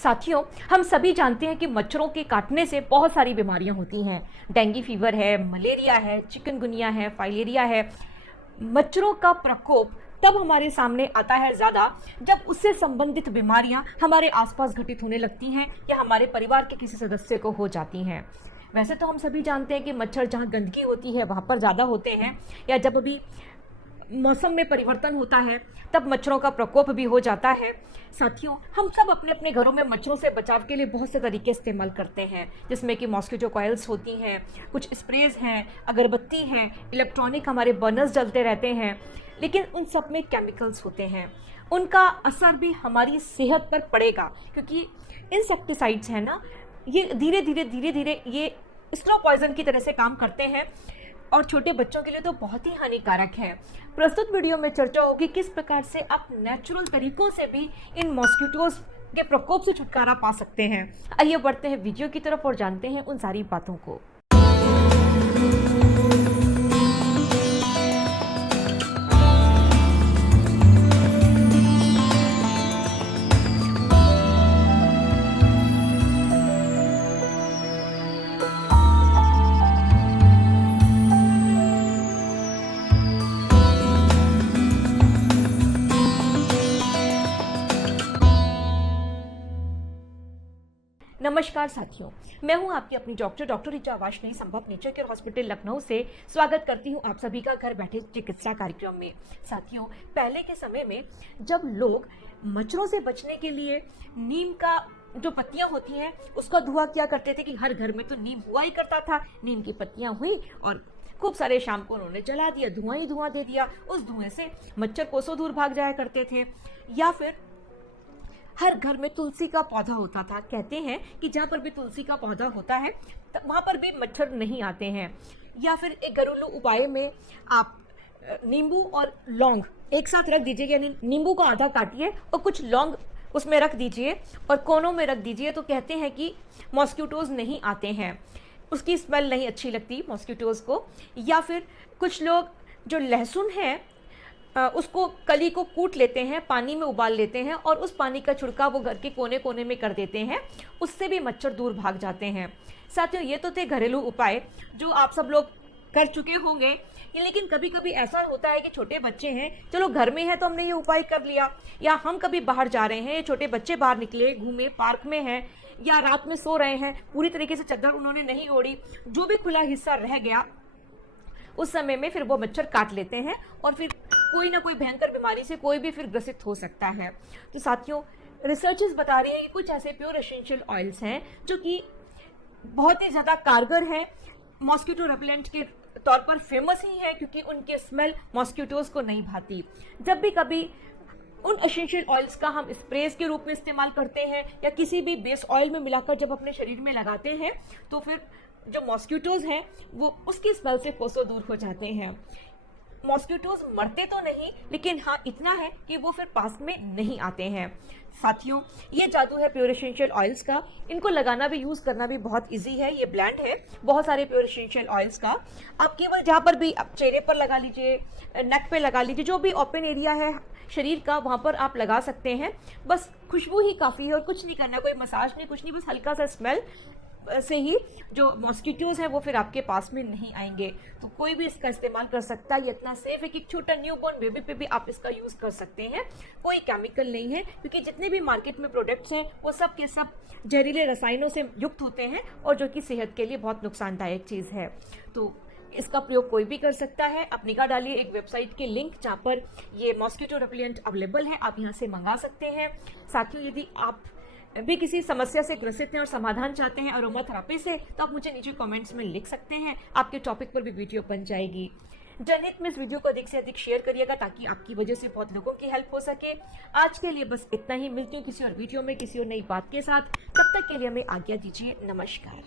साथियों, हम सभी जानते हैं कि मच्छरों के काटने से बहुत सारी बीमारियां होती हैं। डेंगू फीवर है, मलेरिया है, चिकनगुनिया है, फाइलेरिया है। मच्छरों का प्रकोप तब हमारे सामने आता है ज़्यादा जब उससे संबंधित बीमारियां हमारे आसपास घटित होने लगती हैं या हमारे परिवार के किसी सदस्य को हो जाती हैं। वैसे तो हम सभी जानते हैं कि मच्छर जहाँ गंदगी होती है वहाँ पर ज़्यादा होते हैं, या जब अभी मौसम में परिवर्तन होता है तब मच्छरों का प्रकोप भी हो जाता है। साथियों, हम सब अपने अपने घरों में मच्छरों से बचाव के लिए बहुत से तरीके इस्तेमाल करते हैं, जिसमें कि मॉस्किटो कॉइल्स होती हैं, कुछ स्प्रेज हैं, अगरबत्ती हैं, इलेक्ट्रॉनिक हमारे बर्नर्स जलते रहते हैं। लेकिन उन सब में केमिकल्स होते हैं, उनका असर भी हमारी सेहत पर पड़ेगा, क्योंकि इंसेक्टिसाइड्स हैं ना, ये धीरे धीरे ये स्लो पॉइजन की तरह से काम करते हैं और छोटे बच्चों के लिए तो बहुत ही हानिकारक है। प्रस्तुत वीडियो में चर्चा होगी किस प्रकार से आप नेचुरल तरीकों से भी इन मॉस्किटोज के प्रकोप से छुटकारा पा सकते हैं। आइए बढ़ते हैं वीडियो की तरफ और जानते हैं उन सारी बातों को। नमस्कार साथियों, मैं हूं आपकी अपनी डॉक्टर ऋचा वाशनी, संभव नेचर केयर हॉस्पिटल लखनऊ से स्वागत करती हूं आप सभी का घर बैठे चिकित्सा कार्यक्रम में। साथियों, पहले के समय में जब लोग मच्छरों से बचने के लिए नीम का जो पत्तियां होती हैं उसका धुआं किया करते थे कि हर घर में तो नीम हुआ ही करता था। नीम की पत्तियां हुई और खूब सारे शाम को उन्होंने जला दिया, धुआं ही धुआं दे दिया। उस धुएं से मच्छर कोसों दूर भाग जाया करते थे। या फिर हर घर में तुलसी का पौधा होता था। कहते हैं कि जहाँ पर भी तुलसी का पौधा होता है वहाँ पर भी मच्छर नहीं आते हैं। या फिर एक घरेलू उपाय में आप नींबू और लौंग एक साथ रख दीजिए, यानी नींबू को आधा काटिए और कुछ लौंग उसमें रख दीजिए और कोनों में रख दीजिए, तो कहते हैं कि मॉस्किटोज नहीं आते हैं, उसकी स्मेल नहीं अच्छी लगती मॉस्किटोज को। या फिर कुछ लोग जो लहसुन है उसको कली को कूट लेते हैं, पानी में उबाल लेते हैं और उस पानी का छिड़काव वो घर के कोने कोने में कर देते हैं, उससे भी मच्छर दूर भाग जाते हैं। साथियों, ये तो थे घरेलू उपाय जो आप सब लोग कर चुके होंगे। लेकिन कभी कभी ऐसा होता है कि छोटे बच्चे हैं, चलो घर में है तो हमने ये उपाय कर लिया, या हम कभी बाहर जा रहे हैं, छोटे बच्चे बाहर निकले, घूमे, पार्क में हैं या रात में सो रहे हैं, पूरी तरीके से चादर उन्होंने नहीं ओढ़ी, जो भी खुला हिस्सा रह गया उस समय में फिर वो मच्छर काट लेते हैं और फिर कोई ना कोई भयंकर बीमारी से कोई भी फिर ग्रसित हो सकता है। तो साथियों, रिसर्चर्स बता रही हैं कि कुछ ऐसे प्योर एसेंशियल ऑयल्स हैं जो कि बहुत ही ज़्यादा कारगर हैं, मॉस्किटो रेपेलेंट के तौर पर फेमस ही है, क्योंकि उनके स्मेल मॉस्किटोज को नहीं भाती। जब भी कभी उन एसेंशियल ऑयल्स का हम स्प्रेज के रूप में इस्तेमाल करते हैं या किसी भी बेस ऑयल में मिलाकर जब अपने शरीर में लगाते हैं, तो फिर जो मॉस्किटोज हैं वो उसकी स्मेल से कोसों दूर हो जाते हैं। मॉस्किटोज मरते तो नहीं, लेकिन हाँ इतना है कि वो फिर पास में नहीं आते हैं। साथियों, ये जादू है प्योर एसेंशियल ऑयल्स का। इनको लगाना भी, यूज करना भी बहुत इजी है। ये ब्लेंड है बहुत सारे प्योर एसेंशियल ऑयल्स का। आप केवल जहाँ पर भी आप चेहरे पर लगा लीजिए, नेक पे लगा लीजिए, जो भी ओपन एरिया है शरीर का वहाँ पर आप लगा सकते हैं। बस खुशबू ही काफ़ी है और कुछ नहीं करना, कोई मसाज नहीं, कुछ नहीं, बस हल्का सा स्मेल से ही जो मॉस्किटोज हैं वो फिर आपके पास में नहीं आएंगे। तो कोई भी इसका इस्तेमाल कर सकता है। ये इतना सेफ है कि छोटा न्यूबॉर्न बेबी पे भी आप इसका यूज़ कर सकते हैं। कोई केमिकल नहीं है, क्योंकि जितने भी मार्केट में प्रोडक्ट्स हैं वो सब के सब जहरीले रसायनों से युक्त होते हैं और जो कि सेहत के लिए बहुत नुकसानदायक चीज़ है। तो इसका प्रयोग कोई भी कर सकता है। आप निगाह डालिए एक वेबसाइट के लिंक जहाँ पर ये मॉस्किटो रेपेलेंट अवेलेबल है, आप यहाँ से मंगा सकते हैं। साथियों, यदि आप भी किसी समस्या से ग्रसित हैं और समाधान चाहते हैं अरोमा थेरेपी से, तो आप मुझे नीचे कमेंट्स में लिख सकते हैं। आपके टॉपिक पर भी वीडियो बन जाएगी। जनहित में इस वीडियो को अधिक से अधिक शेयर करिएगा ताकि आपकी वजह से बहुत लोगों की हेल्प हो सके। आज के लिए बस इतना ही। मिलती हूँ किसी और वीडियो में किसी और नई बात के साथ। तब तक के लिए हमें आज्ञा दीजिए। नमस्कार।